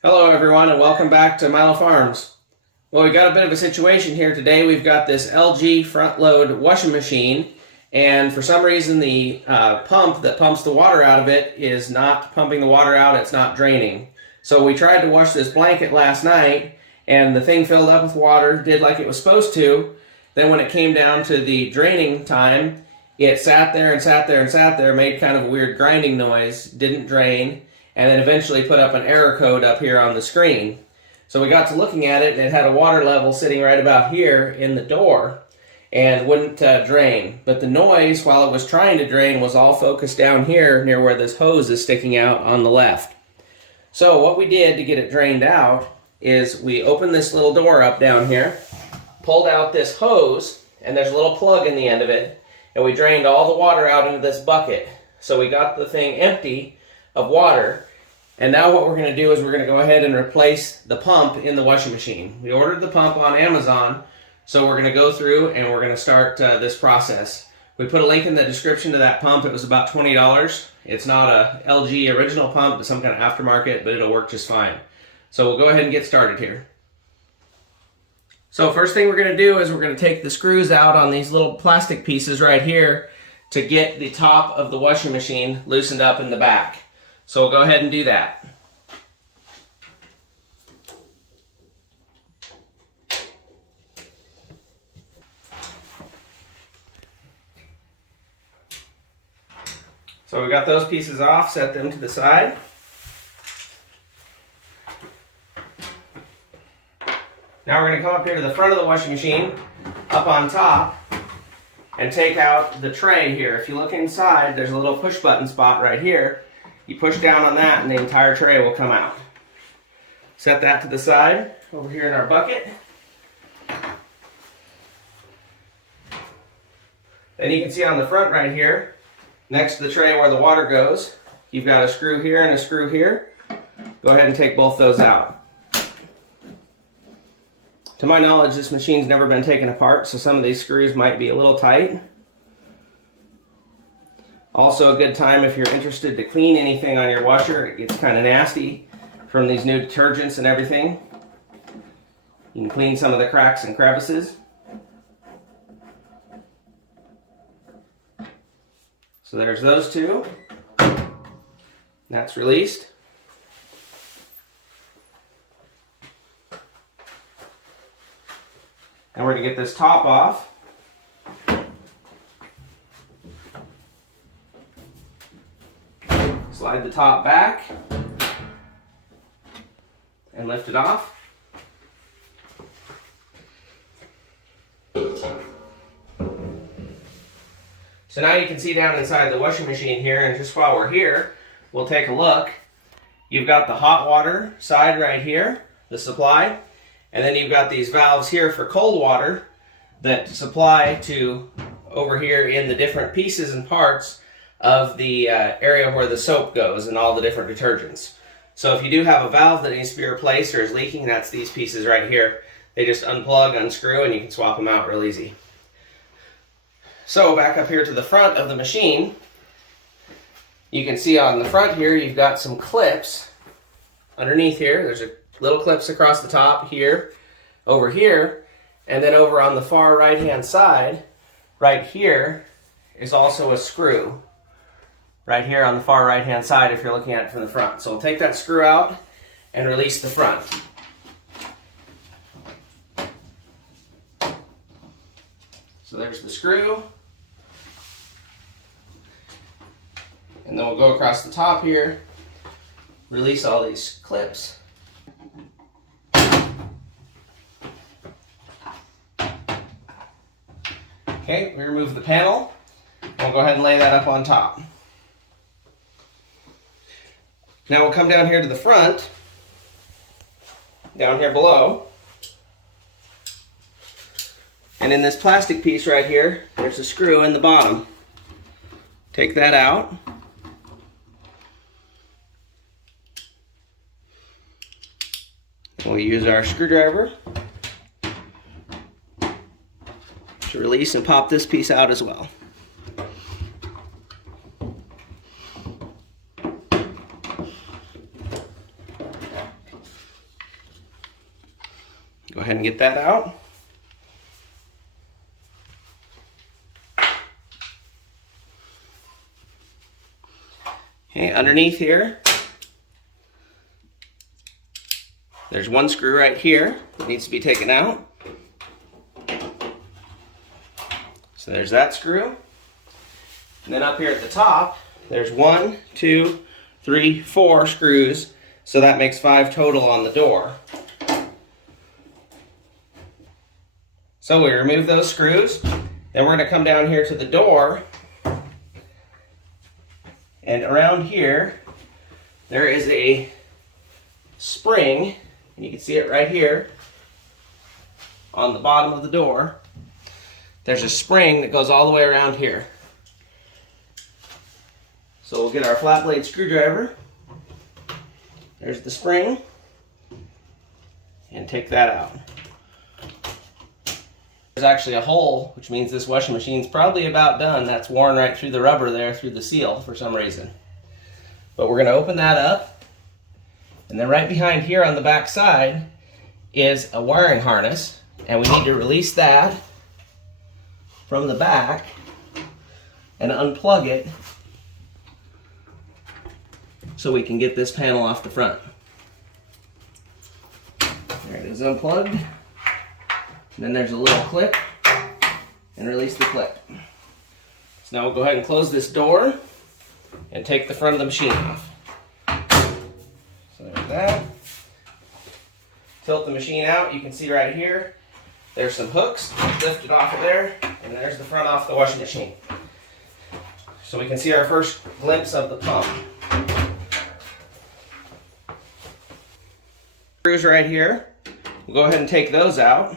Hello everyone and welcome back to Milo Farms. Well, we got a bit of a situation here today. We've got this LG front load washing machine, and for some reason the pump that pumps the water out of it is not pumping the water out. It's not draining. So we tried to wash this blanket last night and the thing filled up with water, did like it was supposed to. Then when it came down to the draining time, it sat there and sat there and sat there, made kind of a weird grinding noise, didn't drain, and then eventually put up an error code up here on the screen. So we got to looking at it, and it had a water level sitting right about here in the door and wouldn't drain. But the noise, while it was trying to drain, was all focused down here near where this hose is sticking out on the left. So what we did to get it drained out is we opened this little door up down here, pulled out this hose, and there's a little plug in the end of it, and we drained all the water out into this bucket. So we got the thing empty of water. And now what we're going to do is we're going to go ahead and replace the pump in the washing machine. We ordered the pump on Amazon, so we're going to go through and we're going to start this process. We put a link in the description to that pump. It was about $20. It's not a LG original pump, but some kind of aftermarket, but it'll work just fine. So we'll go ahead and get started here. So first thing we're going to do is we're going to take the screws out on these little plastic pieces right here to get the top of the washing machine loosened up in the back. So we'll go ahead and do that. So we got those pieces off, set them to the side. Now we're going to come up here to the front of the washing machine, up on top, and take out the tray here. If you look inside, there's a little push button spot right here. You push down on that and the entire tray will come out. Set that to the side over here in our bucket. Then you can see on the front right here, next to the tray where the water goes, you've got a screw here and a screw here. Go ahead and take both those out. To my knowledge, this machine's never been taken apart, so some of these screws might be a little tight. Also a good time if you're interested to clean anything on your washer. It gets kind of nasty from these new detergents and everything. You can clean some of the cracks and crevices. So there's those two. That's released. And we're going to get this top off. Slide the top back and lift it off. So now you can see down inside the washing machine here, and just while we're here, we'll take a look. You've got the hot water side right here, the supply, and then you've got these valves here for cold water that supply to over here in the different pieces and parts of the area where the soap goes and all the different detergents. So if you do have a valve that needs to be replaced or is leaking, that's these pieces right here. They just unplug, unscrew, and you can swap them out real easy. So back up here to the front of the machine, you can see on the front here you've got some clips underneath here. There's a little clips across the top here, over here, and then over on the far right hand side, right here, is also a screw. Right here on the far right hand side if you're looking at it from the front. So we'll take that screw out and release the front. So there's the screw. And then we'll go across the top here, release all these clips. Okay, we remove the panel. We'll go ahead and lay that up on top. Now we'll come down here to the front, down here below, and in this plastic piece right here, there's a screw in the bottom. Take that out. We'll use our screwdriver to release and pop this piece out as well. Go ahead and get that out. Okay, underneath here, there's one screw right here that needs to be taken out. So there's that screw. And then up here at the top, there's 1, 2, 3, 4 screws. So that makes 5 total on the door. So we remove those screws. Then we're going to come down here to the door. And around here, there is a spring. And you can see it right here on the bottom of the door. There's a spring that goes all the way around here. So we'll get our flat blade screwdriver. There's the spring. And take that out. There's actually a hole, which means this washing machine's probably about done. That's worn right through the rubber there, through the seal for some reason. But we're going to open that up. And then right behind here on the back side is a wiring harness. And we need to release that from the back and unplug it so we can get this panel off the front. There it is, unplugged. And then there's a little clip, and release the clip. So now we'll go ahead and close this door and take the front of the machine off. So there's that. Tilt the machine out. You can see right here, there's some hooks. Lift it off of there, and there's the front off the washing machine. So we can see our first glimpse of the pump. Screws right here. We'll go ahead and take those out.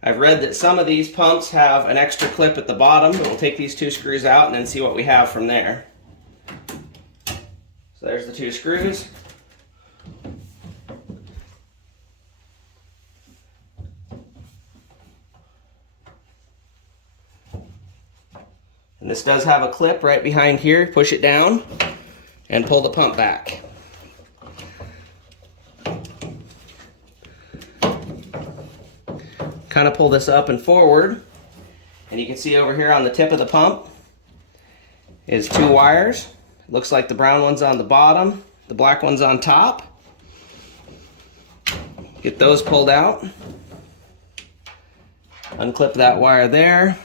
I've read that some of these pumps have an extra clip at the bottom, but we'll take these 2 screws out and then see what we have from there. So there's the 2 screws. And this does have a clip right behind here. Push it down and pull the pump back. Kind of pull this up and forward, and you can see over here on the tip of the pump is 2 wires. It looks like the brown one's on the bottom, the black one's on top. Get those pulled out. Unclip that wire there.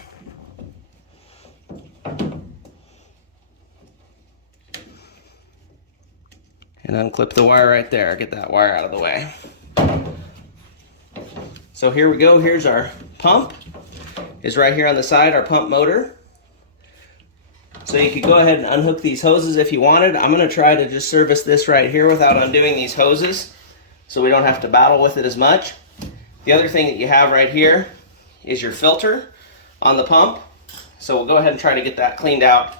And unclip the wire right there. Get that wire out of the way. So here we go, here's our pump. Is right here on the side, our pump motor. So you could go ahead and unhook these hoses if you wanted. I'm going to try to just service this right here without undoing these hoses, so we don't have to battle with it as much. The other thing that you have right here is your filter on the pump. So we'll go ahead and try to get that cleaned out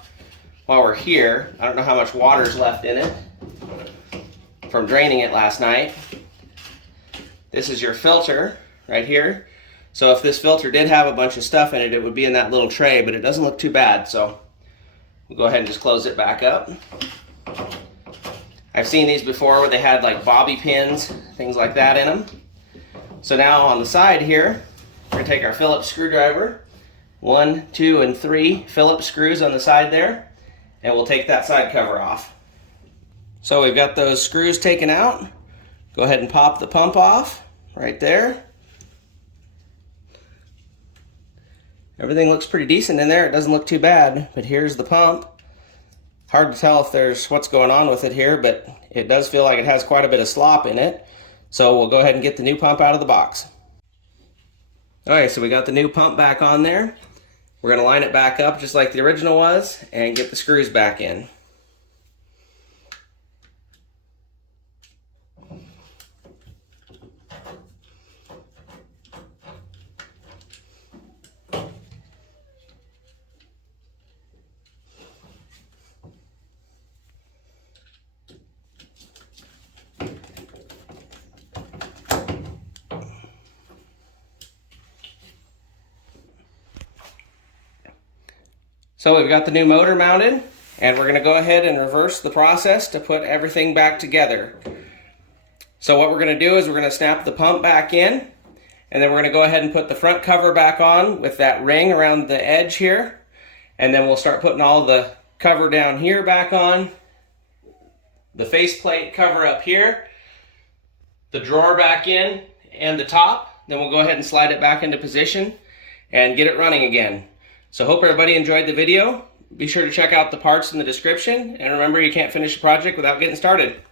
while we're here. I don't know how much water's left in it from draining it last night. This is your filter right here. So if this filter did have a bunch of stuff in it, it would be in that little tray, but it doesn't look too bad. So we'll go ahead and just close it back up. I've seen these before where they had like bobby pins, things like that in them. So now on the side here, we're gonna take our Phillips screwdriver, 1, 2, and 3 Phillips screws on the side there, and we'll take that side cover off. So we've got those screws taken out. Go ahead and pop the pump off right there. Everything looks pretty decent in there. It doesn't look too bad, but here's the pump. Hard to tell if there's what's going on with it here, but it does feel like it has quite a bit of slop in it. So we'll go ahead and get the new pump out of the box. Alright, so we got the new pump back on there. We're going to line it back up just like the original was and get the screws back in. So we've got the new motor mounted, and we're going to go ahead and reverse the process to put everything back together. So what we're going to do is we're going to snap the pump back in, and then we're going to go ahead and put the front cover back on with that ring around the edge here. And then we'll start putting all the cover down here back on, the faceplate cover up here, the drawer back in, and the top. Then we'll go ahead and slide it back into position and get it running again. So hope everybody enjoyed the video. Be sure to check out the parts in the description, and remember, you can't finish a project without getting started.